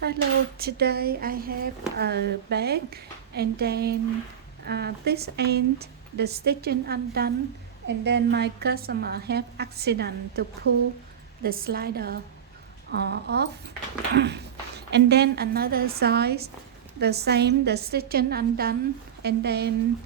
Hello, today I have a bag and then this end the stitching undone and then my customer have accident to pull the slider off and then another size the same the stitching undone and then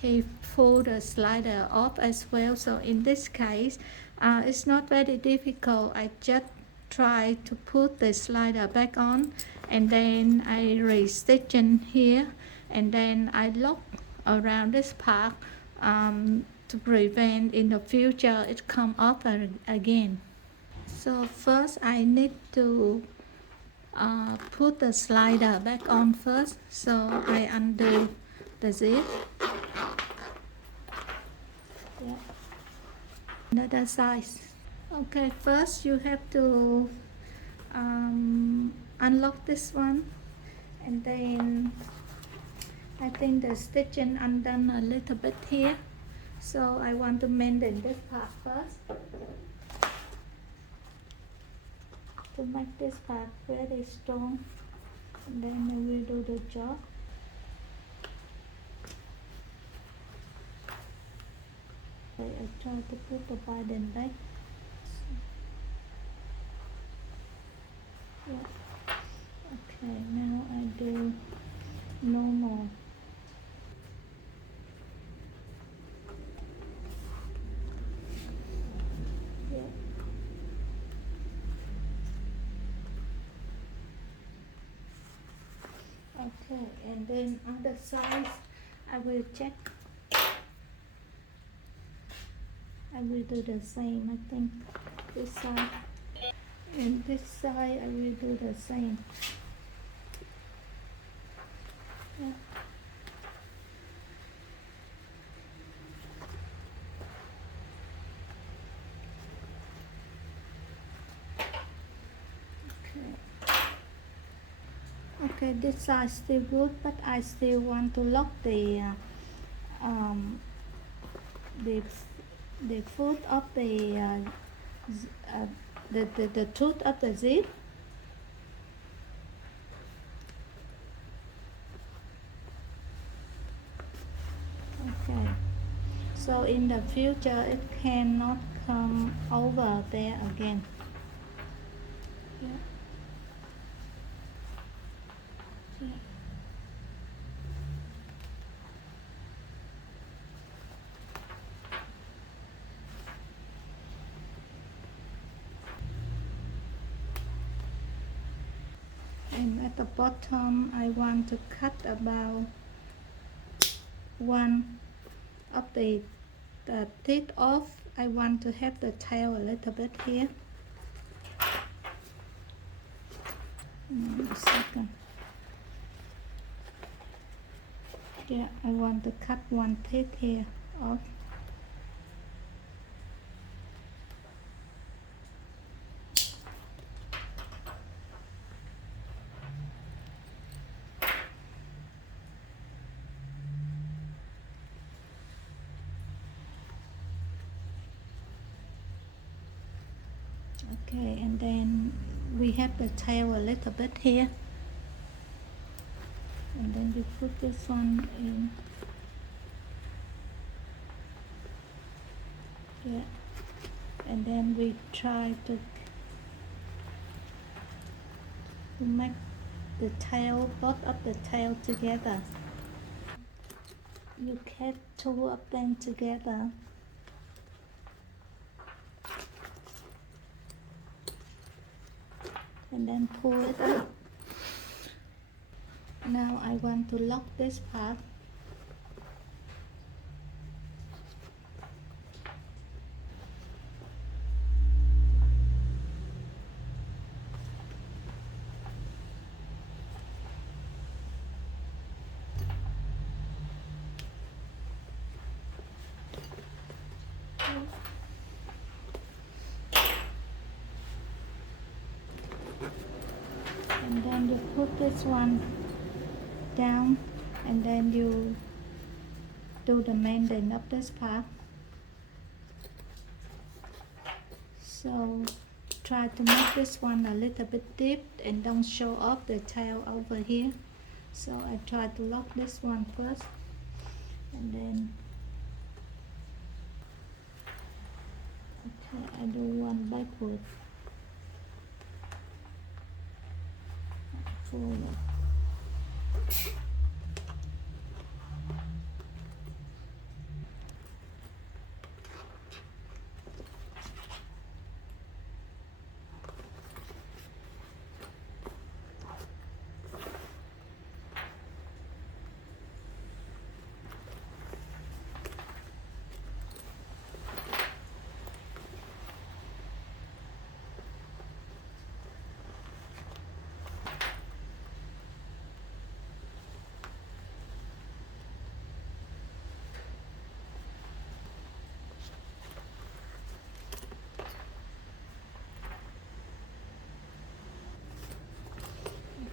he pulled the slider off as well. So in this case, it's not very difficult. I just try to put the slider back on and then I re-stitch in here and then I lock around this part to prevent in the future it come off again. So first I need to put the slider back on first. So I undo the zip. Yeah. Another size. Okay, first you have to unlock this one and then I think the stitching undone a little bit here, so I want to mend in this part first to make this part very strong and then I will do the job. I try to put the button back. Yeah. Okay, now I do normal. Yeah. Okay, and then on the size I will check. I will do the same. I think this side and this side I will do the same. Yeah. Okay, this side still good, but I still want to lock um, the the foot of the tooth of the zip. Okay, so in the future it cannot come over there again. Yeah. Yeah. And at the bottom I want to cut about one of the teeth off. I want to have the tail a little bit here. A second. Yeah, I want to cut one teeth here off. Okay, and then we have the tail a little bit here. And then we put this one in. Yeah. And then we try to make the tail, both of the tail together. You cut two of them together. And then pull it up. Now I want to lock this part. And then you put this one down and then you do the mending of this part. So try to make this one a little bit deep and don't show off the tail over here. So I try to lock this one first, and then okay, I do one backward, forward.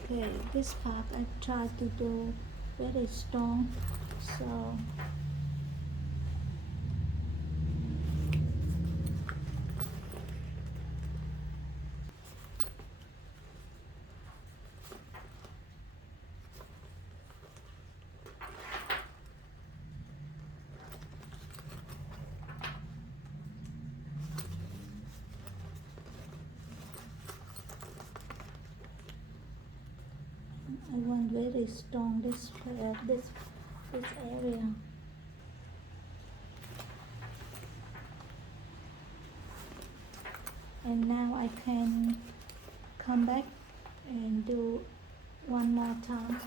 Okay, this part I try to do very strong, so I want very strong this area. And now I can come back and do one more time.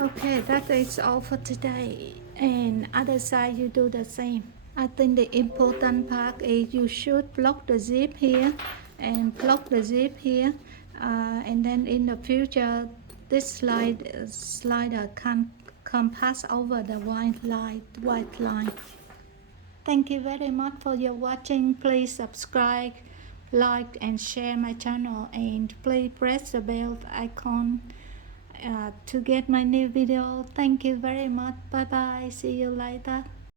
Okay, that is all for today. And other side you do the same. I think the important part is you should block the zip here and block the zip here. And then in the future, this slider can pass over the white line. Thank you very much for your watching. Please subscribe, like and share my channel, and please press the bell icon to get my new video. Thank you very much. Bye bye. See you later.